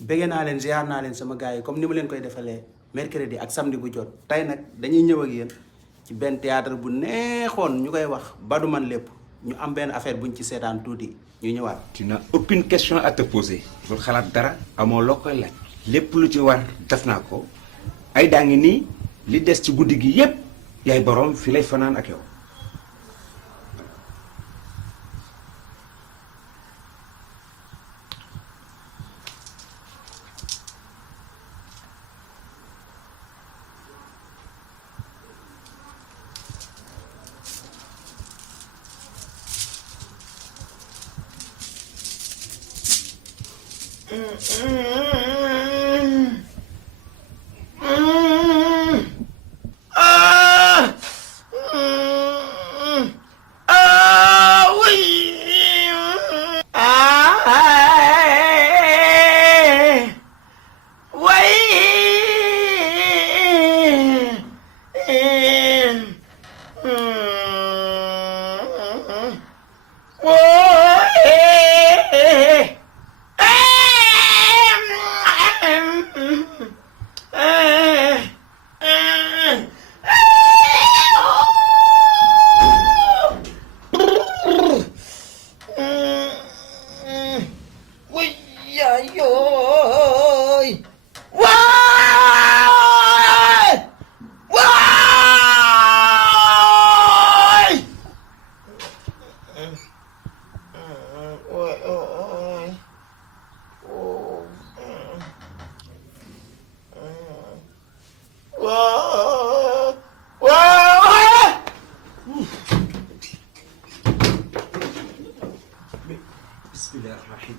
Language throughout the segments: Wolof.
bëgg naa leen ziar naa leen sama gars yi comme ni ma leen koy defalee mercredi ak samedi bu jot tey nag dañuy ñëw ak yéen ci benn théâtre bu neexoon ñu koy wax Badou Man lépp ñu am benn affaire buñ ci seetaan tuuti ñu ñëwaat. tu n'as aucune question à te poser bul xalaat dara amoo loo koy laaj lépp lu ci war def naa ko ay daa ngi nii li des ci guddi gi yépp yaay borom fi lay fanaan ak yow.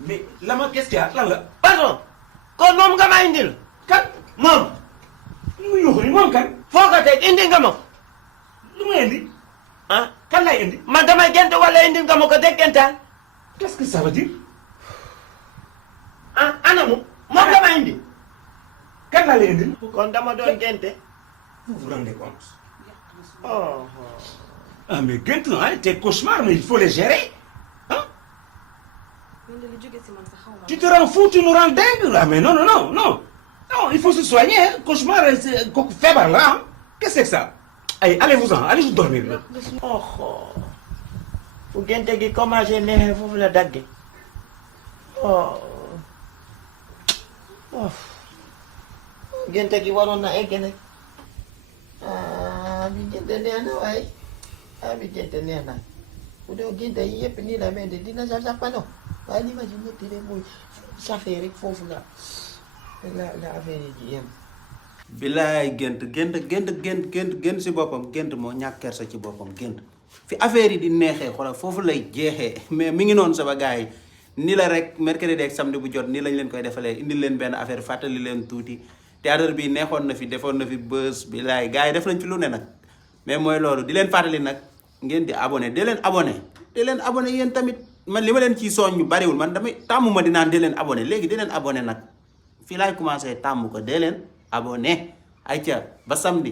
mais lama qu'est-ce qu'il y a lan la. pardon kon moom nga ma indil. kan moom. lu mu yuuxu ni moom kan. foo ko teg indi nga ma. lu mu indi. ah kan lay indi. man damay gent wala indi nga ma ko teg gentaan. qu'est-ce que ça veut dire. ah anamu. moom nga ma indi. kan laa lay indi. kon dama doon gente. vous vous rendez compte. oh. ah mais gént hein tes cauchemars mais il faut les gérer hein. Tu te rends fou, tu nous rends dingue là, mais non, non, non, non. Non, il faut se soigner, hein. Cauchemar, c'est faible là. Hein. Qu'est-ce que c'est que ça? Allez, allez-vous-en, allez vous dormir. Là. oh. fu gente gi commencé neexee foofu la dagge. oh. oh. gente gi waroon na egg nag. ah bi gente neex na waaye. ah bi gente neex na. bu dee gente yi yëpp nii la mel de dina sax pano. waaye li ma ci ñetti rek mooy safee rek foofu la affaire yi ji yem. bilaay gént si boppam gént moo ñàkk kersa ci boppam gént fi affaire yi di neexee xoolal foofu lay jeexee mais mi ngi noonu sama gars yi ni la rek mercredi ak samedi bu jot nii lañ leen koy defalee indil leen benn affaire fàttali leen tuuti théâtre bi neexoon na fi defoon na fi bës bilaay gars yi def nañ fi lu ne nag mais mooy loolu di leen fàttali nag ngeen di abonné di leen abonné yéen tamit. man li ma leen ciy soñ ñu bariwul man damay tàmmu ma di naan dee leen abonné léegi di leen abonné nag fii laay commencé tàmm ko dee leen abonné ayca ba samedi